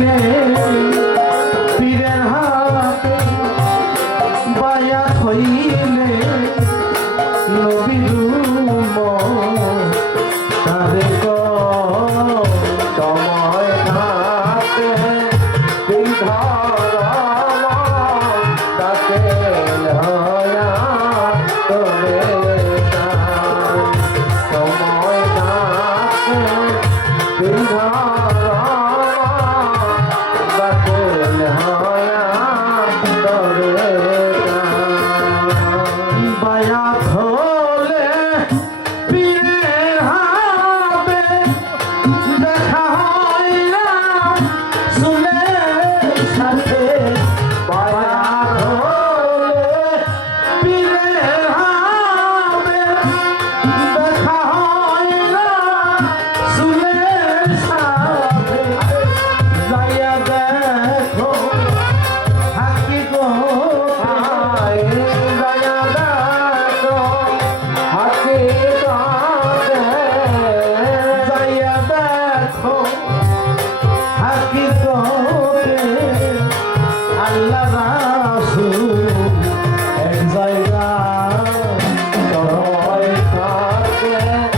হইলে পীরের হাতে বায়াত হইলে নবীর তারে সময় হাতে তাকে হয়া তোরে সময় হাতে তাকে হয়া তোরে বায়াত হলে পীরের হাতে দেখা হইলা সুলের সাথে বায়াত হলে পীরের হাতে দেখা হইলা সুলের সাথে যাইয়া দেখো হাকি গো যাইয়া দেখো হাকি গো আল্লাহ রাসূল